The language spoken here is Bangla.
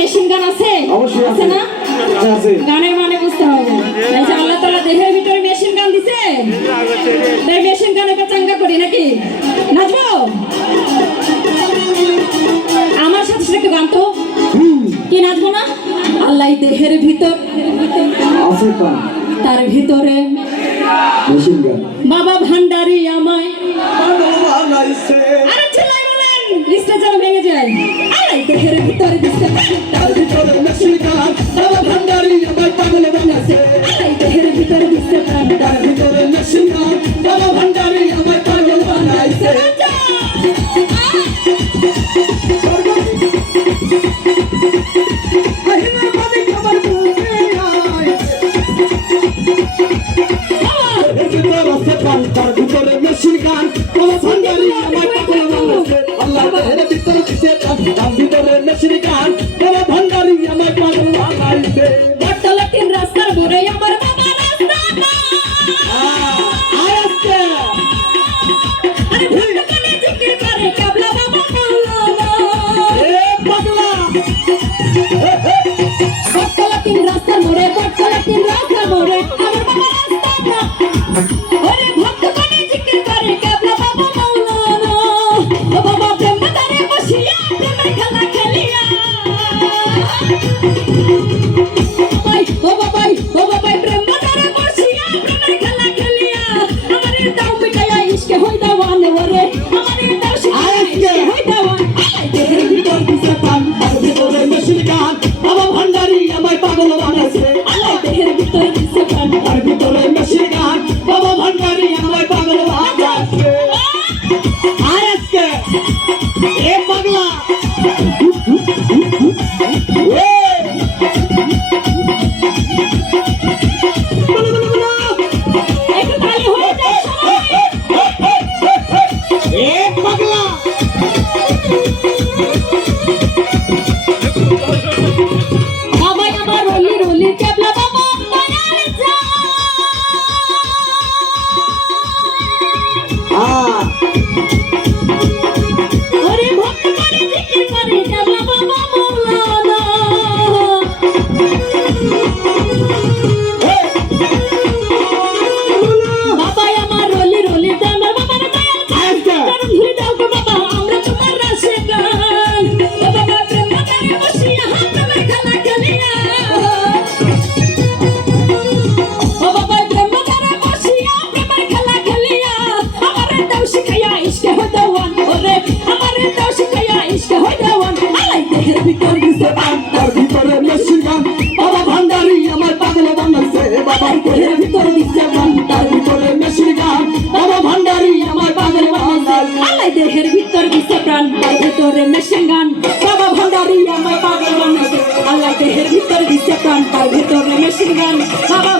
মেশিন গান আছে অবশ্যই আছে না আছে গানের মানে বুঝতে হবে এই যে আল্লাহ তাআলা দেহের ভিতরে মেশিন গান দিছে তাই মেশিন গানে চাঙ্গা করি নাকি নাচবো আমার সাথে সাথে গান তো কি নাচবো না আল্লাহ দেহের ভিতর আছে পান তার ভিতরে মেশিন গান বাবা ভান্ডারি আমায় বানাইছে আরে চিল্লাই বলেন লিস্টে যেন ভেঙে যায় আল্লাহ দেহের ভিতরে দিছে তার ভিতরে মেশিন গান বাবা ভান্ডারি আমায় পাগল বানাইছে আল্লাহ দেহের ভিতরে দিছে তার ভিতরে মেশিন গান বাবা ভান্ডারি আমায় পাগল বানাইছে আহিনা মানে খবর বুকে আয় তার ভিতরে মেশিন গান বাবা ভান্ডারি আমায় পাগল বানাইছে আল্লাহ দেহের ভিতরে দিছে তার ভিতরে মেশিন গান বাবা ভান্ডারি আমায় পাগল বানাইছে বটতলাটিন রাস্তার মোড়ে আমার বাবা রাস্তা না আজকে আরে ভক্তগণে জিকির করে কাবলা বাবা মাওলানা এ পাগলা বটতলাটিন রাস্তার মোড়ে আমার বাবা রাস্তা না ওরে ভক্তগণে জিকির করে কাবলা বাবা মাওলানা ও বাবা প্রেম তারে বসিয়া প্রেমের খেলা খেলিয়া ও বাবাই প্রেম তারে বসিয়া প্রেমের খেলা খেলিয়া আমারে দাও মিটাইয়া ইশকে হই দাওয়ান ওরে আমারে দাও শিখাইয়া হই দাওয়ান আলাই দেহের ভিতর দিছে পান তার ভিতরে মেশিন গান বাবা ভান্ডারি আমায় পাগল বানাইছে আলাই দেহের ভিতর দিছে পান তার ভিতরে মেশিন গান বাবা ভান্ডারি আমায় পাগল বানাইছে আজকে এ পাগলা একটু তালি হয়ে যায় সবাই এ পাগলা বাবাই আমার রলি রলি কেবলা বাবা মায়ার যা ওরে ভক্ত করে জিকির করে কেবলা বাবা মাওলানা বাবাই আমার রলি রলি আমার বাবার দয়াল আজকে কারণ ধরে দাও গো বাবা আমরা তোমার রাশে গান ও বাবা প্রেম তারে বসিয়া প্রেমের খেলা খেলিয়া ও বাবা প্রেম তারে বসিয়া প্রেমের খেলা খেলিয়া আমারে দাও শিখাইয়া ইশকে হই দাওয়ান ওরে আমারে দাও শিখাইয়া ইশকে হই দাওয়ান আলাই দেহের ভিতর দিছে পান তার ভিতরে মেশিন গান বাবা ভান্ডারি আমায় পাগল বানাইছে বাবা দেহের ভিতর দিছে পান তার ভিতরে মেশিন গান বাবা ভান্ডারি আমায় পাগল বানাইছে আলাই দেহের ভিতর দিছে প্রাণ তার ভিতরে মেশিন গান বাবা ভান্ডারি আমায় পাগল বানাইছে আলাই দেহের ভিতর দিছে প্রাণ তার ভিতরে মেশিন গান বাবা